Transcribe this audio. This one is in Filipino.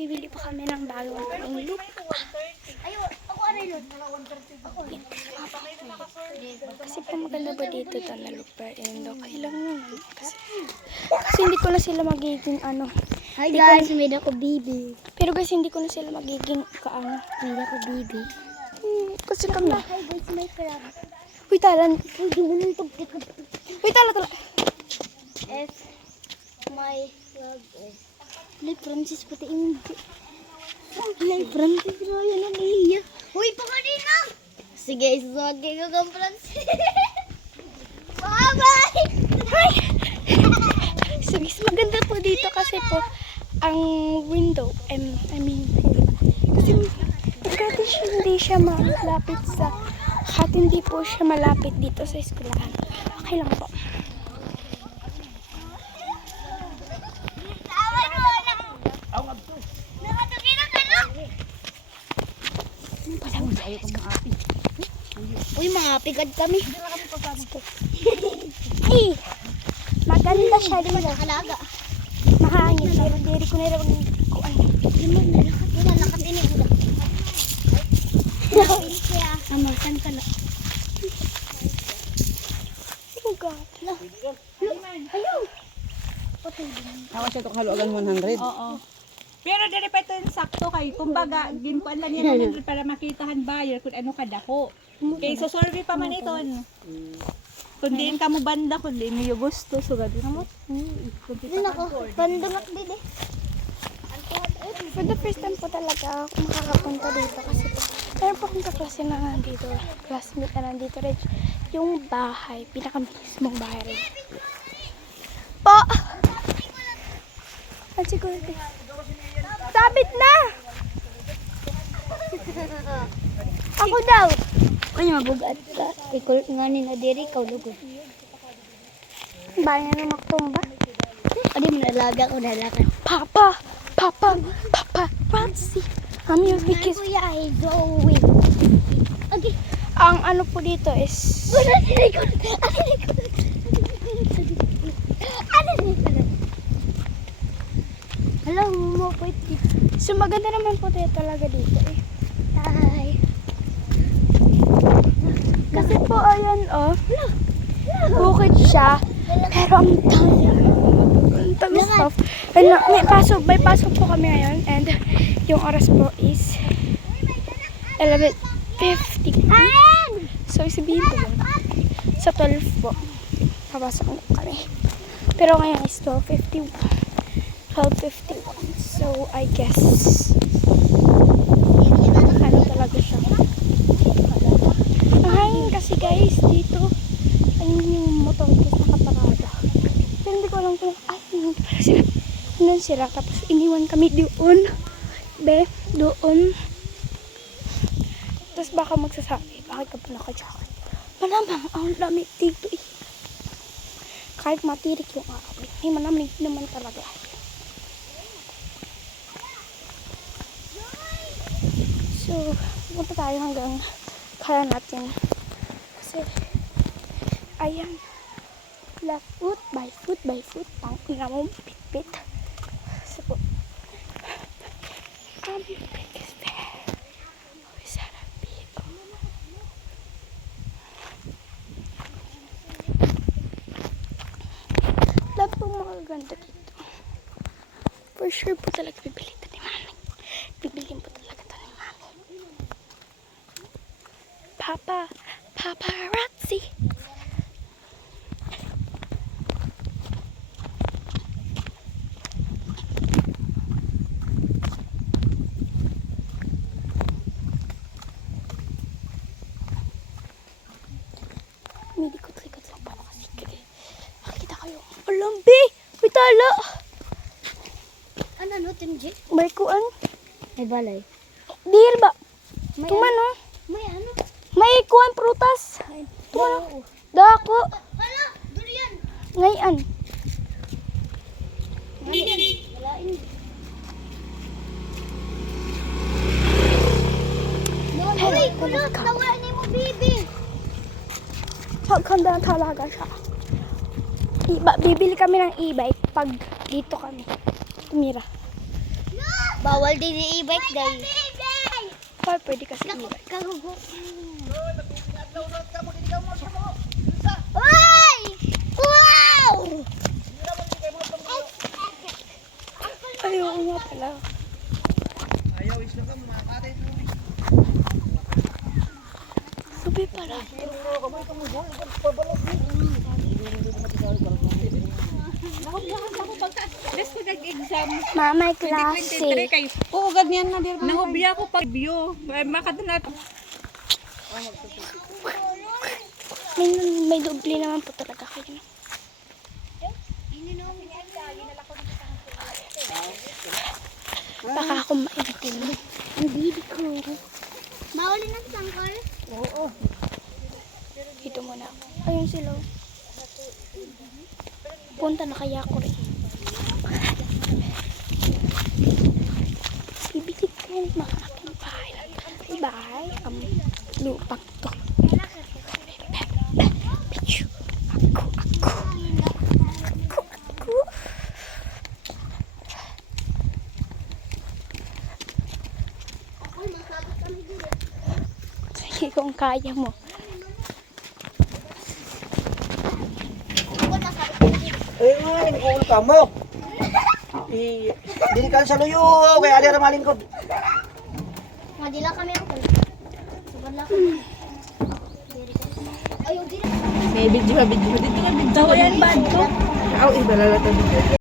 Bibili pa kami ng bagong loop. Ako aray nun. Kasi po maganda ba dito to na lupa. And okay lang yun. Kasi hindi ko na sila magiging ano. Hi guys, made ako bibi. Pero guys, hindi ko na sila magiging kaano. Made ako bibi. Kasi kami. Hi guys, may crab. Uy, talan. Uy, di mo nang tugtik. Uy, tala. If my crab is... Like Francis, pati yung... Like Francis, yan ang iya. Uy, pakanina! Sige, isasagay ko kang Francis. Bye-bye! Hi! So guys, maganda po dito kasi po ang window. I mean, kasi hindi siya malapit sa hindi po siya malapit dito sa eskwelahan. Okay lang po. Uy, mga pigad kami. Ay! Maganda siya din. Alaga. Mahangin. Pero diri ko na rin kuan. Lumalakad ini udah. Amasan ka na. Oh God. Ayaw. Ako siya ito kaluagan 100. Oo. Pero dili pa ito yung sakto kay kumbaga ginkuan lang yan 100 para makitahan buyer kung ano kadako. Kay so survey pa man ito. Kung diin ka mo banda kung diin niyo gusto so gadi na mo. Din ako. Bandungat din eh. For the first time po talaga ako makakapunta dito kasi po, meron po akong kaklase na nandito, classmate na nandito rin, yung bahay, pinakamismong bahay rin. Po! Ang security. Sabit na! Ako daw. Ano mabugat ka? Ikulot nga ni na diri ikaw lugod. Bahay na magtumba. Adi mo nalaga ko nalaga. Papa! Papa! Papa! Patsy! Music is... Kuya ay going. Okay. Ang ano po dito is... Wala si Rico. Ano Rico? Hello, mo po ito. So maganda naman po tayo talaga dito eh. Hi. Kasi po ayan oh. Bukid siya. Pero ang dami stuff. May pasok po kami ngayon and yung oras po is 11:50. So isabihin po yun. Sa 12 po. Papasok na kami. Pero ngayon is 12:51. So I guess ano talaga siya. Ang hangin kasi guys dito. Ayun yung motor kasi nakaparada. Pero hindi ko alam kung yun pala sila. Yun sila. Tapos iniwan kami doon. Doon. Tapos baka magsasabi, bakit ka pa naka-jacket? Malamang ang lamig dito eh. Kahit matirik yung araw. May malamig naman talaga. So, punta tayo hanggang kaya natin. Kasi, ayan. Foot by foot. Tangina mo, pit. So, biggest bear. Oh, sarap dito. Lahat pong makaganda dito. For sure po talaga bibili ito ni Mami. Bibilin po talaga ito ni Mami. Paparazzi. Midikot-likot lang pa ako kasi makikita kayo. Alambi! May tala! Ano Tim J? May kuan? May balay. Dihil ba? May Tumano? May ano? May kuan prutas. Oo. Dako. Hala, durian. Ngayon. Durian. Walain. Uy, kulot. Tawa ni mo, bibi. Pagkanda talaga siya. Bibili kami ng e-bike pag dito kami tumira. Bawal din i-bike guys. Or pwede kasi i-bike. Kagugo. Uy! Wow! Ay, oo nga pala. Sabi pala. Best ko nag-exam. Ma, may 2023 klase. kay Oo, ganyan na dir. nahubya ko pag review. Makadunat. May doble naman po talaga kayo. Baka ako maitim. Ang bibi ko. Bawal ng sangkol? Dito muna ako. Ayun sila. Punta na kaya ako rin. Bibigit ko yung mga aking bahay. Bahay. Lupang to. Pichu. Ako. Sige kung kaya mo. Eh, nagkukulo ka mo. Dili ka sa luyo, kaya ali ra malingkod. Madila kami ang kul. Subad lang kami. Ayaw, dila. May video. Dito ka video. So, yan bad to. Aw, iba lalata video.